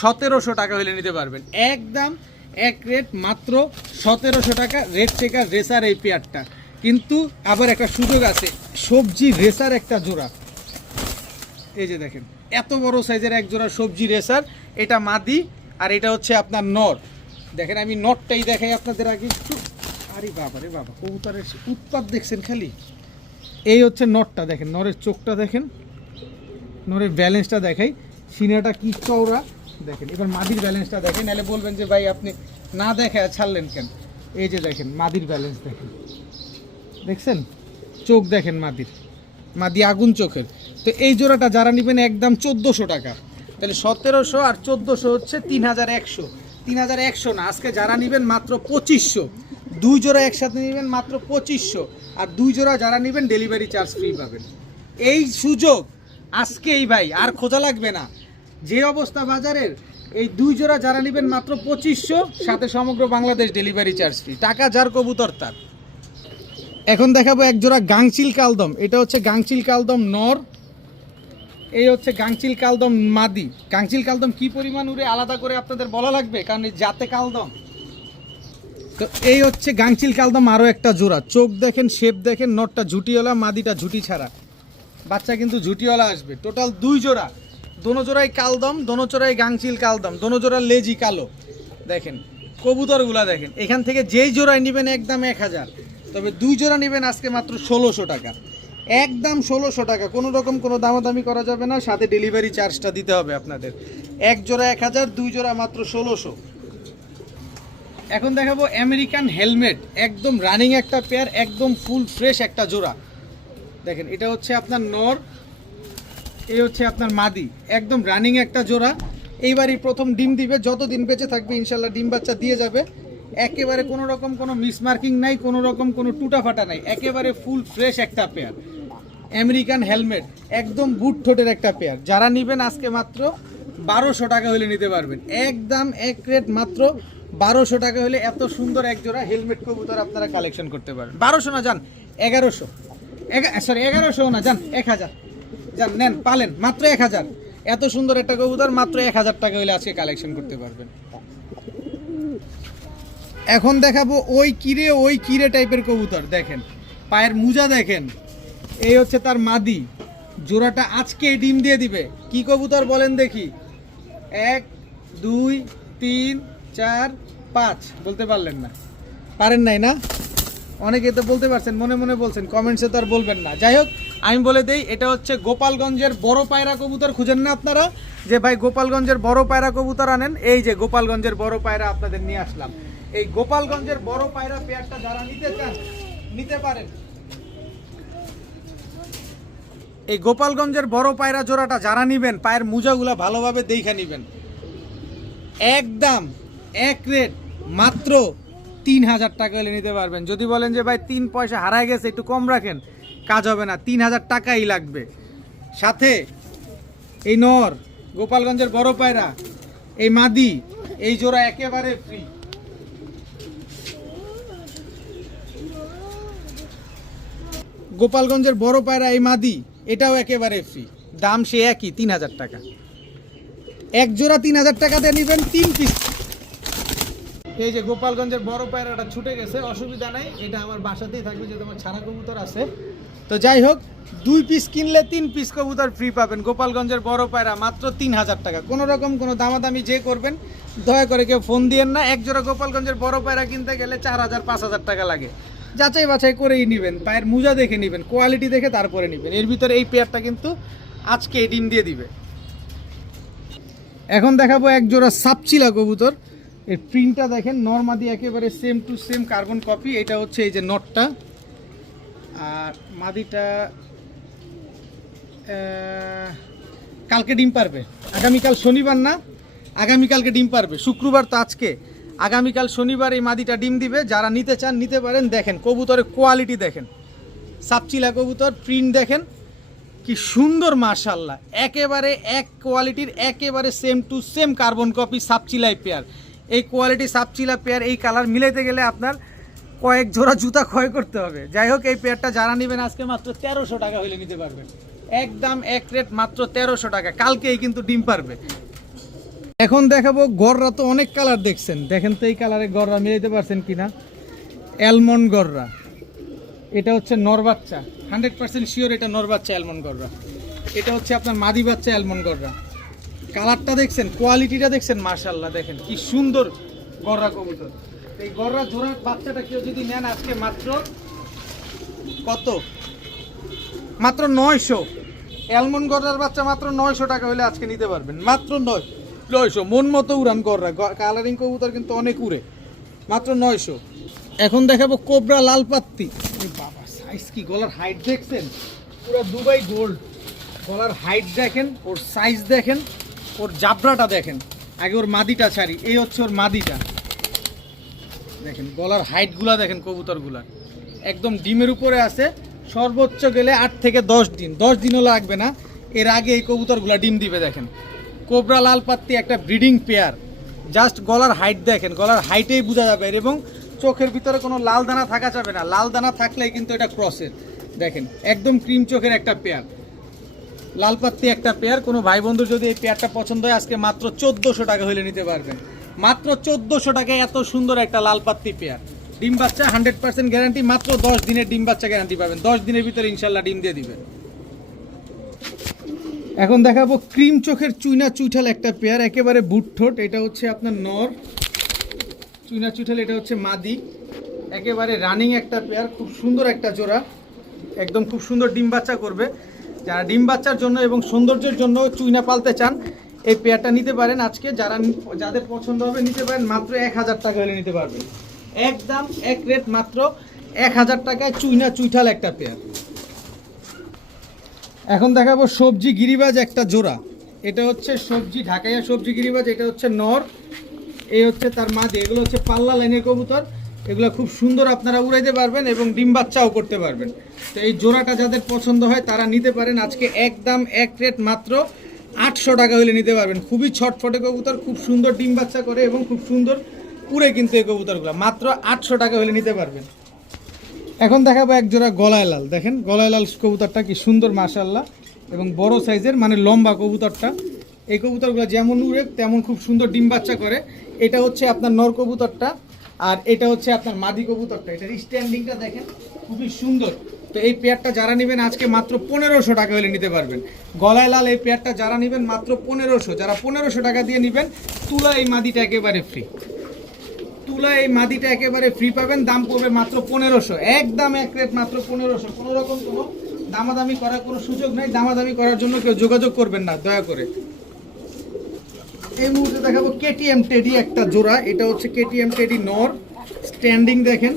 1700 টাকা হলে নিতে পারবেন। একদম এক রেট মাত্র 1700 টাকা রেড চেকার রেসার এই পেয়ারটা। কিন্তু আবার একটা সুযোগ আছে, সবজি রেসার একটা জোড়া। এই যে দেখেন এত বড় সাইজের এক জোড়া সবজি রেসার, এটা মাদি আর এটা হচ্ছে আপনার নর। দেখেন আমি নটটাই দেখাই আপনাদের আগে একটু। আরে বাবা রে বাবা, কবুতরের উৎপাত দেখছেন খালি। এই হচ্ছে নটটা, দেখেন নরের চোখটা দেখেন, নরের ব্যালেন্সটা দেখাই, সিনাটা কি চওড়া দেখেন। এবার মাদির ব্যালেন্সটা দেখেন, নাহলে বলবেন যে ভাই আপনি না দেখায় ছাড়লেন কেন। এই যে দেখেন মাদির ব্যালেন্স দেখেন, দেখছেন চোখ দেখেন মাদির, মাদি আগুন চোখের। তো এই জোড়াটা যারা নেবেন একদম 1400 টাকা। তাহলে 1700 আর 1400 হচ্ছে 3100। 3100 না, আজকে যারা নেবেন মাত্র 2500। 2 জোড়া একসাথে নেবেন মাত্র 2500, আর 2 জোড়া যারা নেবেন ডেলিভারি চার্জ ফ্রি পাবেন। এই সুযোগ আজকেই ভাই, আর খোঁজা লাগবে না। যে অবস্থা বাজারের, এই 2 জোড়া যারা নেবেন মাত্র 2500, সাথে সমগ্র বাংলাদেশ ডেলিভারি চার্জ ফ্রি। টাকা যার কবুতর তার। এখন দেখাবো এক জোড়া গাংচিল কালদম। এটা হচ্ছে গাংচিল কালদম নর, এই হচ্ছে গাংচিল কালদম মাদি। গাংচিল কালদম কি পরিমাণ উড়ে আলাদা করে আপনাদের বলা লাগবে, কারণ এই জাতে কালদম। তো এই হচ্ছে গাংচিল কালদম আরও একটা জোড়া। চোখ দেখেন, শেপ দেখেন, নটটা ঝুটিওয়ালা, মাদিটা ঝুটি ছাড়া। বাচ্চা কিন্তু ঝুটিওয়ালা আসবে। টোটাল 2 জোড়া, দোনো জোড়াই কালদম, দোনো জোড়াই গাংচিল কালদম, দোনো জোড়ার লেজি কালো। দেখেন কবুতরগুলা দেখেন, এখান থেকে যেই জোড়ায় নেবেন একদম 1000, তবে 2 জোড়া নেবেন আজকে মাত্র 1600 টাকা। একদম 1600 টাকা, কোনো রকম কোনো দামাদামি করা যাবে না, সাথে ডেলিভারি চার্জটা দিতে হবে আপনাদের। 1 জোড়া 1000, 2 জোড়া মাত্র 1600। এখন দেখাবো আমেরিকান হেলমেট, একদম রানিং একটা পেয়ার, একদম ফুল ফ্রেশ একটা জোড়া। দেখেন এটা হচ্ছে আপনার নর, এই হচ্ছে আপনার মাদি, একদম রানিং একটা জোড়া। এইবারই প্রথম ডিম দিবে, যতদিন বেঁচে থাকবে ইনশাল্লাহ ডিম বাচ্চা দিয়ে যাবে। একেবারে কোনো রকম কোনো মিসমার্কিং নাই, কোনো রকম কোনো টুটা ফাটা নাই, একেবারে ফুল ফ্রেশ একটা পেয়ার। আমেরিকান হেলমেট, একদম বুট ঠোঁটের একটা পেয়ার। যারা নেবেন আজকে মাত্র 1200 টাকা হলে নিতে পারবেন। একদম এক রেট মাত্র 1200 টাকা হলে এত সুন্দর এক জোড়া হেলমেট কবুতর আপনারা কালেকশন করতে পারেন। 1200 না, যান 1100, সরি 1100 না, যান 1000, যান নেন, পালেন মাত্র 1000। এত সুন্দর একটা কবুতর মাত্র 1000 টাকা হলে আজকে কালেকশন করতে পারবেন। এখন দেখাবো ওই কিরে টাইপের কবুতর। দেখেন পায়ের মুজা দেখেন, এই হচ্ছে তার মাদি। জোড়াটা আজকে ডিম দিয়ে দিবে। কি কবুতর বলেন দেখি? 1 2 3 4 5 বলতে পারলেন না? পারেন নাই না? অনেকে তো বলতে পারছেন, মনে মনে বলছেন, কমেন্টসে তো আর বলবেন না। যাই হোক আমি বলে দেই, এটা হচ্ছে গোপালগঞ্জের বড় পায়রা কবুতর। খুঁজেন না আপনারা যে ভাই গোপালগঞ্জের বড় পায়রা কবুতর আনেন, এই যে গোপালগঞ্জের বড় পায়রা আপনাদের নিয়ে আসলাম। এই গোপালগঞ্জের বড় পায়রা পেয়ারটা যারা নিতে চান নিতে পারেন। এই গোপালগঞ্জের বড় পায়রা জোড়াটা যারা নিবেন, পায়ের মুজাগুলা ভালোভাবে দেখে নিবেন। একদম এক রেট মাত্র 3000 টাকা হলে নিতে পারবেন। যদি বলেন যে ভাই 3 পয়সা হারায় গেছে একটু কম রাখেন, কাজ হবে না, 3000 টাকাই লাগবে। সাথে এই নর, গোপালগঞ্জের বড় পায়রা, এই মাদি, এই জোড়া একেবারে ফ্রি। গোপালগঞ্জের বড় পায়রা এই মাদি, এটাও একেবারে ফ্রি। দাম সে একই, 3000 টাকা। এক জোড়া 3000 টাকাতে নেবেন 3 পিস। এই যে গোপালগঞ্জের বড় পায়রাটা ছুটে গেছে, অসুবিধা নাই, এটা আমার বাসাতেই থাকবে, যেহেতু আমার ছানা কবুতর আছে। তো যাই হোক, 2 পিস কিনলে 3 পিস কবুতর ফ্রি পাবেন। গোপালগঞ্জের বড় পায়রা মাত্র 3000 টাকা। কোনো রকম কোনো দামাদামি যে করবেন দয়া করে কেউ ফোন দিয়েন না। এক জোড়া গোপালগঞ্জের বড় পায়রা কিনতে গেলে 4000-5000 টাকা লাগে। যাচাই বাছাই করেই নেবেন, পায়ের মোজা দেখে নেবেন, কোয়ালিটি দেখে তারপরে নেবেন। এর ভিতরে এই পেয়ারটা কিন্তু আজকে ডিম দিয়ে দিবে। এখন দেখাবো এক জোড়া সাপচিলা কবুতর। এর প্রিন্টটা দেখেন, নরমাদি একেবারে same to same carbon copy. এটা হচ্ছে এই যে নটটা, আর মাদিটা কালকে ডিম পারবে। আগামীকাল শনিবার না, আগামীকালকে ডিম পারবে। শুক্রবার তো আজকে, আগামীকাল শনিবার এই মাদিটা ডিম দিবে। যারা নিতে চান নিতে পারেন। দেখেন কবুতরের কোয়ালিটি দেখেন, সাপচিলা কবুতর, প্রিন্ট দেখেন কি সুন্দর, মাশাআল্লাহ। একেবারে এক কোয়ালিটির, একেবারে same to same carbon copy সাপচিলাই পেয়ার। এই কোয়ালিটি সাপচিলা পেয়ার, এই কালার মিলাইতে গেলে আপনার কয়েক জোড়া জুতা ক্ষয় করতে হবে। যাই হোক, এই পেয়ারটা যারা নেবেন আজকে মাত্র 1300 টাকা হলে নিতে পারবেন। একদম এক রেট, মাত্র 1300 টাকা। কালকেই কিন্তু ডিম পারবে। এখন দেখাবো গররা। তো অনেক কালার দেখছেন, দেখেন তো এই কালারে গররা মিলাইতে পারছেন কিনা। অ্যালমন্ড গররা, এটা হচ্ছে নর বাচ্চা, 100% শিওর এটা নর বাচ্চা অ্যালমন্ড গররা। এটা হচ্ছে আপনার মাদি বাচ্চা অ্যালমন্ড গররা। কালারটা দেখছেন, কোয়ালিটিটা দেখছেন, মাশাআল্লাহ। দেখেন কি সুন্দর গররা কবুতর। এই গররা জোড়ার বাচ্চাটা কেউ যদি নেন আজকে মাত্র কত, মাত্র 900। অ্যালমন্ড গররার বাচ্চা মাত্র 900 টাকা হলে আজকে নিতে পারবেন। মাত্র 900। মন মতো উড়ান গররা, কালারিং কবুতর কিন্তু অনেক উড়ে। মাত্র 900। এখন দেখাবো কোবরা লাল পাত্তি। বাবা সাইজ কি, গলার হাইট দেখছেন, পুরো দুবাই গোল্ড। গলার হাইট দেখেন, ওর সাইজ দেখেন, ওর জাবরাটা দেখেন। আগে ওর মাদিটা ছাড়ি, এই হচ্ছে ওর মাদিটা। দেখেন গলার হাইটগুলা দেখেন, কবুতরগুলার একদম ডিমের উপরে আছে। সর্বোচ্চ গেলে 8 থেকে 10 দিন, 10 দিনও লাগবে না, এর আগে এই কবুতরগুলা ডিম দিবে। দেখেন কোবরা লাল পাত্তি একটা ব্রিডিং পেয়ার। জাস্ট গলার হাইট দেখেন, গলার হাইটেই বোঝা যাবে। এবং চোখের ভিতরে কোনো লাল দানা থাকা যাবে না, লাল দানা থাকলেই কিন্তু এটা ক্রসের। দেখেন একদম ক্রিম চোখের একটা পেয়ার, লাল পাত্তি একটা পেয়ার। কোনো ভাই বন্ধুর যদি এই পেয়ারটা পছন্দ হয় আজকে মাত্র 1400 টাকা হলে নিতে পারবেন। মাত্র 1400 টাকায় এত সুন্দর একটা লাল পাত্তি পেয়ার। ডিম বাচ্চা 100% গ্যারান্টি, মাত্র 10 দিনের ডিম বাচ্চা গ্যারান্টি পাবেন। 10 দিনের ভিতরে ইনশাল্লাহ ডিম দিয়ে দিবেন। এখন দেখাবো ক্রিম চোখের চুইনা চুইঠাল একটা পেয়ার, একেবারে বুট ঠোঁট। এটা হচ্ছে আপনার নর, চুইনা চুইঠাল এটা হচ্ছে মাদি। একেবারে রানিং একটা পেয়ার, খুব সুন্দর একটা জোড়া, একদম খুব সুন্দর ডিম বাচ্চা করবে। যারা ডিম বাচ্চার জন্য এবং সৌন্দর্যের জন্য চুইনা পালতে চান এই পেয়ারটা নিতে পারেন আজকে। যাদের পছন্দ হবে নিতে পারেন। মাত্র 1000 টাকা হলে নিতে পারবেন। একদম এক রেট, মাত্র 1000 টাকায় চুইনা চুইঠাল একটা পেয়ার। এখন দেখাবো সবজি গিরিবাজ একটা জোড়া। এটা হচ্ছে সবজি ঢাকাইয়া সবজি গিরিবাজ। এটা হচ্ছে নর, এই হচ্ছে তার মাদি। এগুলো হচ্ছে পাল্লা লাইনের কবুতর। এগুলো খুব সুন্দর আপনারা উড়াইতে পারবেন এবং ডিম বাচ্চাও করতে পারবেন। তো এই জোড়াটা যাদের পছন্দ হয় তারা নিতে পারেন আজকে। একদম এক রেট, মাত্র 800 টাকা হলে নিতে পারবেন। খুবই ছটফটে কবুতর, খুব সুন্দর ডিম বাচ্চা করে এবং খুব সুন্দর উড়ে কিন্তু এই কবুতরগুলো। মাত্র 800 টাকা হলে নিতে পারবেন। এখন দেখাবো এক জোড়া গলায় লাল। দেখেন গলায় লাল কবুতরটা কি সুন্দর, মাশাআল্লাহ, এবং বড় সাইজের, মানে লম্বা কবুতরটা। এই কবুতরগুলো যেমন উড়ে তেমন খুব সুন্দর ডিম বাচ্চা করে। এটা হচ্ছে আপনার নর কবুতরটা, আর এটা হচ্ছে আপনার মাদি কবুতরটা। এটার স্ট্যান্ডিংটা দেখেন খুবই সুন্দর। তো এই পেয়ারটা যারা নেবেন আজকে মাত্র 1500 টাকা হলে নিতে পারবেন। গলায় লাল এই পেয়ারটা যারা নেবেন মাত্র 1500। যারা 1500 টাকা দিয়ে নেবেন, তুলা এই মাদিটা একেবারে ফ্রি। তুলা এই মাদিটা একেবারে ফ্রি পাবেন। দাম পড়বে মাত্র 1500। একদম এক রেট, মাত্র 1500। কোনো রকম কোনো দামাদামি করার কোনো সুযোগ নাই। দামাদামি করার জন্য কেউ যোগাযোগ করবেন না দয়া করে। এই মুহূর্তে দেখাবো কেটিএম টেডি একটা জোড়া। এটা হচ্ছে কেটিএম টেডি নর, স্ট্যান্ডিং দেখেন।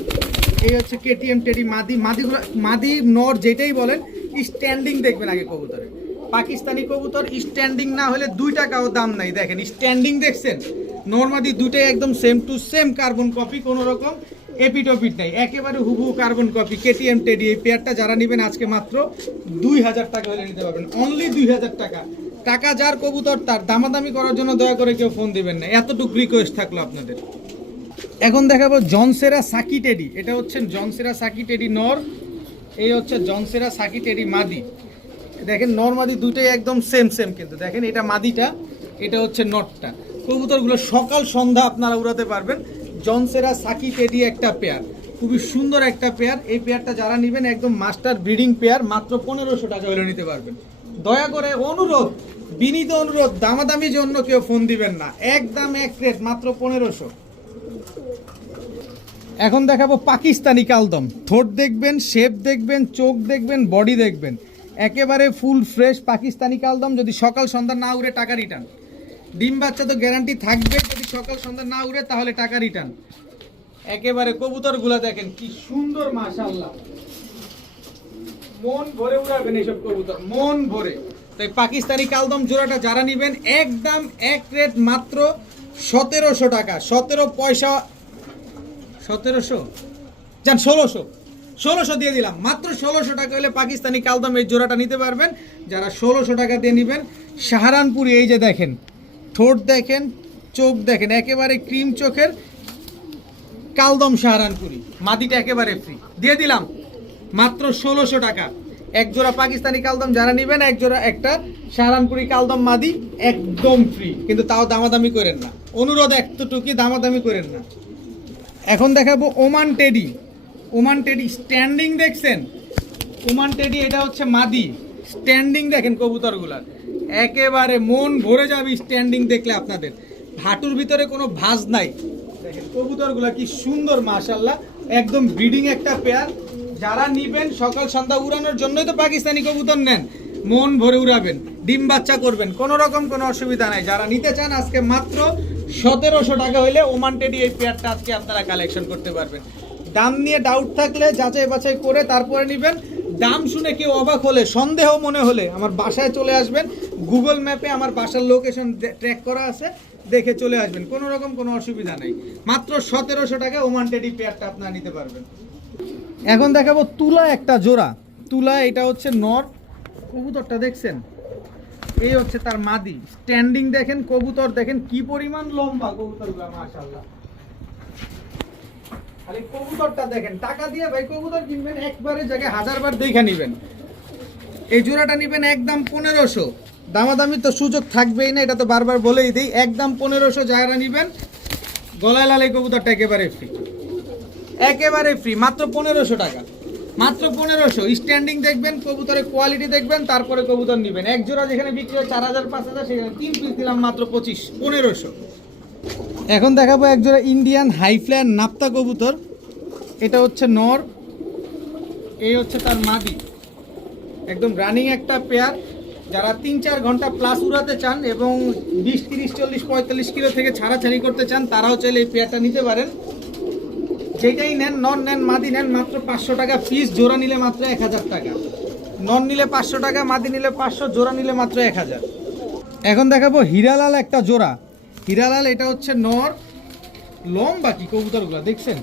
এই হচ্ছে কেটিএম টেডি মাদি। মাদি নর যেটাই বলেন, স্ট্যান্ডিং দেখবেন আগে কবুতরে। পাকিস্তানি কবুতর স্ট্যান্ডিং না হলে 2 টাকাও দাম নাই। দেখেন স্ট্যান্ডিং দেখছেন, নর মাদি দুটাই একদম same to same carbon copy. কোনো রকম এপিটোপিট নাই, একেবারে হুবহু কার্বন কপি কেটিএম টেডি। এই পেয়ারটা যারা নেবেন আজকে মাত্র 2000 টাকা হলে নিতে পারবেন, অনলি 2000 টাকা। টাকা যার কবুতর তার, দামাদামি করার জন্য দয়া করে কেউ ফোন দিবেন না, এতটুকু রিকোয়েস্ট থাকলো আপনাদের। এখন দেখাবো জনসেরা সাকি টেডি। এটা হচ্ছে জনসেরা সাকি টেডি নর, এই হচ্ছে জনসেরা সাকি টেডি মাদি। দেখেন নর মাদি দুটোই একদম সেম সেম, কিন্তু দেখেন এটা মাদিটা, এটা হচ্ছে নটটা। কবুতরগুলো সকাল সন্ধ্যা আপনারা উড়াতে পারবেন। জনসেরা সাকি টেডি একটা পেয়ার, খুবই সুন্দর একটা পেয়ার। এই পেয়ারটা যারা নেবেন একদম মাস্টার ব্রিডিং পেয়ার, মাত্র 1500 টাকা হলে নিতে পারবেন। দয়া করে অনুরোধ, বিনীত অনুরোধ, দামাদামির জন্য কেউ ফোন দিবেন না, একদম এক রেট, মাত্র 1500। এখন দেখাবো পাকিস্তানি কালদম। ঠোঁট দেখবেন, শেপ দেখবেন, চোখ দেখবেন, বডি দেখবেন, একেবারে ফুল ফ্রেশ পাকিস্তানি কালদম। যদি সকাল সন্ধ্যা না উড়ে টাকা রিটার্ন। ডিম বাচ্চা তো গ্যারান্টি থাকবে, যদি সকাল সন্ধ্যা না উড়ে তাহলে টাকা রিটার্ন। একেবারে কবুতরগুলা দেখেন কি সুন্দর, মাশাআল্লাহ, মন ভরে উড়াবেন এইসব কবুতর, মন ভরে। তাই পাকিস্তানি কালদম জোড়াটা যারা নেবেন একদম এক রেট, মাত্র 1700 টাকা, 17 পয়সা, 1700 যান, 1600 দিয়ে দিলাম, মাত্র 1600 টাকা হলে পাকিস্তানি কালদম এই জোড়াটা নিতে পারবেন। যারা 1600 টাকা দিয়ে নেবেন, সাহারানপুরি, এই যে দেখেন ঠোঁট দেখেন, চোখ দেখেন, একেবারে ক্রিম চোখের কালদম সাহারানপুরি মাদিটা একেবারে ফ্রি দিয়ে দিলাম, মাত্র 1600 টাকা। এক জোড়া পাকিস্তানি কালদম যারা নেবেন, এক জোড়া একটা সাহারানপুরি কালদম মাদি একদম ফ্রি, কিন্তু তাও দামাদামি করেন না, অনুরোধ এতটুকুই, দামাদামি করেন না। এখন দেখাবো Oman teddy. Oman teddy standing দেখছেন, ওমান টেডি এটা হচ্ছে মাদি, স্ট্যান্ডিং দেখেন কবুতরগুলার, একেবারে মন ভরে যাবে স্ট্যান্ডিং দেখলে আপনাদের। হাঁটুর ভিতরে কোনো ভাঁজ নাই, দেখেন কবুতরগুলা কি সুন্দর, মাশাআল্লাহ, একদম ব্রিডিং একটা পেয়ার। যারা নিবেন সকাল সন্ধ্যা উড়ানোর জন্যই তো পাকিস্তানি কবুতর নেন, মন ভরে উড়াবেন, ডিম বাচ্চা করবেন, কোনো রকম কোনো অসুবিধা নাই। যারা নিতে চান আজকে মাত্র 1700 টাকা হইলে ওমান টেডি এই পেয়ারটা আজকে আপনারা কালেকশন করতে পারবেন। দাম নিয়ে ডাউট থাকলে যাচাই বাছাই করে তারপরে নেবেন। দাম শুনে কেউ অবাক হলে, সন্দেহ মনে হলে আমার বাসায় চলে আসবেন, গুগল ম্যাপে আমার বাসার লোকেশন ট্র্যাক করা আছে, দেখে চলে আসবেন, কোনো রকম কোনো অসুবিধা নেই। মাত্র 1700 টাকা ওমান টেডি পেয়ারটা আপনারা নিতে পারবেন। এখন দেখাবো তুলা একটা জোড়া। তুলা এটা হচ্ছে নর, কবুতরটা দেখছেন, এই হচ্ছে তার মাদি, স্ট্যান্ডিং দেখেন, কবুতর দেখেন কি পরিমাণ লম্বা কবুতরগুলো, মাশাআল্লাহ। খালি কবুতরটা দেখেন, টাকা দিয়ে ভাই কবুতর কিনবেন, একবারে জায়গায় 1000 বার দেখে নেবেন। এই জোড়াটা নেবেন একদম 1500, দামাদামি তো সুযোগ থাকবেই না, এটা তো বারবার বলেই দিই, একদম 1500 যারা নেবেন। গলায় লাল এই কবুতরটা একেবারে ফ্রি, একেবারে ফ্রি, মাত্র 1500 টাকা, মাত্র 1500। স্ট্যান্ডিং দেখবেন, কবুতরের কোয়ালিটি দেখবেন, তারপরে কবুতর নেবেন। এক জোড়া যেখানে বিক্রি হয় 4000 5000, সেখানে 3 পিস দিলাম মাত্র 1500। এখন দেখাবো এক জোড়া ইন্ডিয়ান হাইফ্লায়ার নাপ্তা কবুতর। এটা হচ্ছে নর, এই হচ্ছে তার মাদি, একদম রানিং একটা পেয়ার। যারা 3-4 ঘন্টা প্লাস উড়াতে চান এবং 20 30 40 45 কিলো থেকে ছাড়াছাড়ি করতে চান, তারাও চাইলে এই পেয়ারটা নিতে পারেন। যেটাই নেন, নন নেন মাদি নেন, মাত্র 500 টাকা পিস, জোড়া নিলে মাত্র 1000 টাকা। নন নিলে 500 টাকা, মাদি নিলে 500, জোড়া নিলে মাত্র 1000। এখন দেখাবো হীরালাল একটা জোড়া। হীরালাল এটা হচ্ছে নর, লম্বা কি কবুতরগুলো দেখছেন।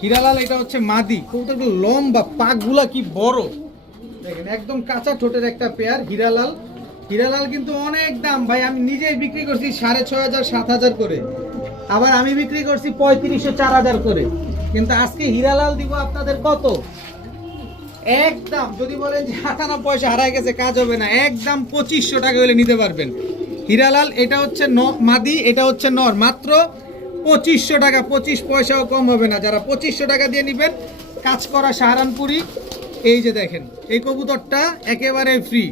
হীরালাল এটা হচ্ছে মাদি, কবুতরগুলো লম্বা, পাকগুলা কি বড় দেখেন, একদম কাঁচা ঠোঁটের একটা পেয়ার হীরালাল। হীরালাল কিন্তু অনেক দাম ভাই, আমি নিজেই বিক্রি করছি 6500 7000 করে, আবার আমি বিক্রি করছি 3500 4000 করে, কিন্তু আজকে হীরালাল দিব আপনাদের কত, একদম, যদি বলেন যে 58 পয়সা হারায় গেছে কাজ হবে না, একদম 2500 টাকা হলে নিতে পারবেন। হীরালাল এটা হচ্ছে মাদি, এটা হচ্ছে নর, মাত্র 2500 টাকা, 25 পয়সাও কম হবে না। যারা 2500 টাকা দিয়ে নেবেন, কাজ করা সাহারানপুরি, এই যে দেখেন এই কবুতরটা একেবারে ফ্রি,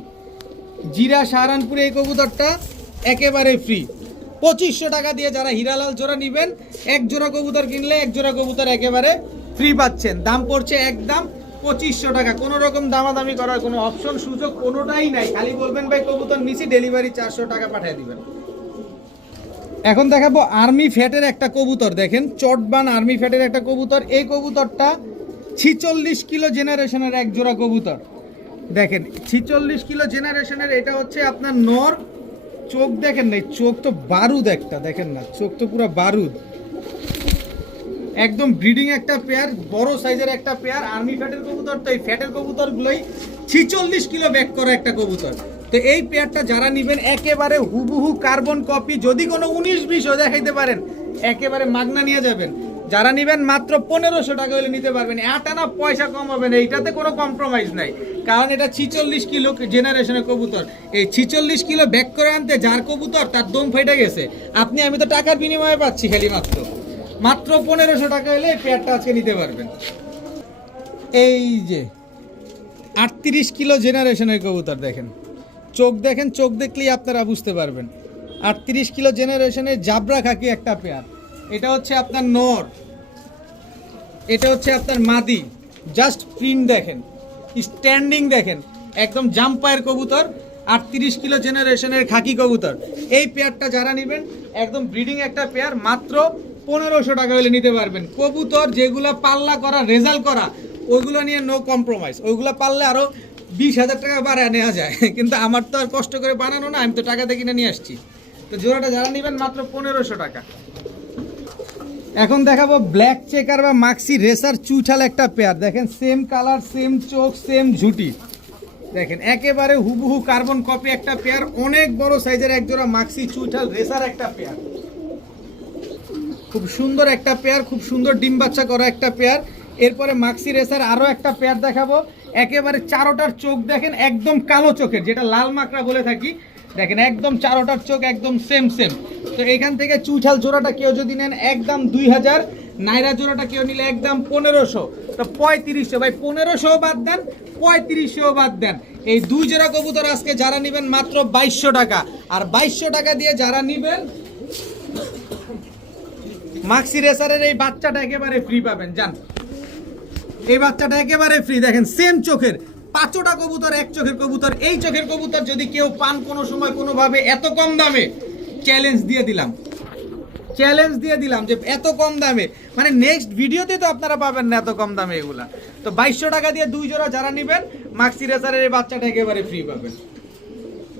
জিরা সাহারানপুরি এই কবুতরটা একেবারে ফ্রি। 2500 টাকা দিয়ে যারা হীরালাল জোড়া নেবেন, এক জোড়া কবুতর কিনলে এক জোড়া কবুতর একেবারে ফ্রি পাচ্ছেন। দাম পড়ছে একদম 2500 টাকা, কোনো রকম দামাদামি করার কোনো অপশন সুযোগ কোনোটাই নাই। খালি বলবেন ভাই কবুতর নিছি, ডেলিভারি 400 টাকা পাঠিয়ে দিবেন। এখন দেখাবো আর্মি ফ্যাটের একটা কবুতর, দেখেন চটবান আর্মি ফ্যাটের একটা কবুতর। এই কবুতরটা 46 কিলো জেনারেশনের এক জোড়া কবুতর, দেখেন 46 কিলো জেনারেশনের। এটা হচ্ছে আপনার নর, চোখ দেখেন না, চোখ তো বারুদ একটা, দেখেন না চোখ তো পুরো বারুদ, একদম ব্রিডিং একটা পেয়ার, বড় সাইজের একটা পেয়ার। আর্মি ফ্যাটের কবুতর, তো এই ফ্যাটের কবুতরগুলোই 46 কিলো ব্যাক করা একটা কবুতর। তো এই পেয়ারটা যারা নেবেন একেবারে হুবহু কার্বন কপি, যদি কোনো 19-20ও দেখাইতে পারেন একেবারে মাগনা নিয়ে যাবেন। যারা নেবেন মাত্র 1500 টাকা হলে নিতে পারবেন, আটানা পয়সা কম হবে না, এইটাতে কোনো কম্প্রোমাইজ নাই। কারণ এটা 46 কিলো জেনারেশনের কবুতর, এই 46 কিলো ব্যাক করে আনতে যার কবুতর তার দম ফেটে গেছে। আমি তো টাকার বিনিময়ে পাচ্ছি খালি মাত্র 1500 টাকা হলে এই পেয়ারটা আজকে নিতে পারবেন। এই যে 38 কিলো জেনারেশনের কবুতর দেখেন, চোখ দেখেন, চোখ দেখলেই আপনারা বুঝতে পারবেন। 38 কিলো জেনারেশনের জাবরা খাকি একটা পেয়ার। এটা হচ্ছে আপনার নর, এটা হচ্ছে আপনার মাদি। জাস্ট প্রিন্ট দেখেন, স্ট্যান্ডিং দেখেন, একদম জাম্পায়ের কবুতর। 38 কিলো জেনারেশনের খাকি কবুতর। এই পেয়ারটা যারা নেবেন একদম ব্রিডিং একটা পেয়ার, মাত্র 1500 টাকা হলে নিতে পারবেন। কবুতর যেগুলো পাল্লা করা, রেজাল্ট করা, ওইগুলো নিয়ে নো কম্প্রোমাইজ। ওইগুলো পারলে আরও 20,000 টাকা বাড়ায় নেওয়া যায়, কিন্তু আমার তো আর কষ্ট করে বানানো না, আমি তো টাকা দিয়ে কিনে নিয়ে আসছি। তো জোড়াটা যারা নেবেন মাত্র 1500 টাকা। এখন দেখাবো ব্ল্যাক চেকার বা মাক্সি রেসার চুইঠাল একটা পেয়ার। দেখেন সেম কালার, সেম চোখ, সেম ঝুটি, দেখেন একেবারে হুবহু কার্বন কপি একটা পেয়ার। অনেক বড় সাইজের একজোড়া মাক্সি চুইঠাল রেসার একটা পেয়ার, খুব সুন্দর একটা পেয়ার, খুব সুন্দর ডিম বাচ্চা করা একটা পেয়ার। এরপরে মাক্সি রেসার আরও একটা পেয়ার দেখাবো। একেবারে চারোটার চোখ দেখেন একদম কালো চোখের, যেটা লাল মাকড়া বলে থাকি। দেখেন একদম চারোটার চোখ একদম সেম সেম। তো এখান থেকে চুইঠাল জোড়াটা কেউ যদি নেন একদম 2000, নাইরা জোড়াটা কেউ নিলে একদম 1500। তো 3500 ভাই, 1500 বাদ দেন, 3500 বাদ দেন। এই দুই জোড়া কবুতর আজকে যারা নেবেন মাত্র 2200 টাকা। আর 2200 টাকা দিয়ে যারা নেবেন মাক্সি রেসারের এই বাচ্চাটা একেবারে ফ্রি পাবেন। জান, এই বাচ্চাটা একেবারে ফ্রি। দেখেন সেম চোখের, 5টা কবুতর এক চোখের কবুতর। এই চোখের কবুতর যদি কেউ পান কোনো সময় কোনোভাবে এত কম দামে, চ্যালেঞ্জ দিয়ে দিলাম, চ্যালেঞ্জ দিয়ে দিলাম যে এত কম দামে, মানে নেক্সট ভিডিওতে তো আপনারা পাবেন না এত কম দামে এগুলা। তো 2200 টাকা দিয়ে দুই জোড়া যারা নেবেন মাক্সি রেসারের এই বাচ্চাটা একেবারে ফ্রি পাবেন।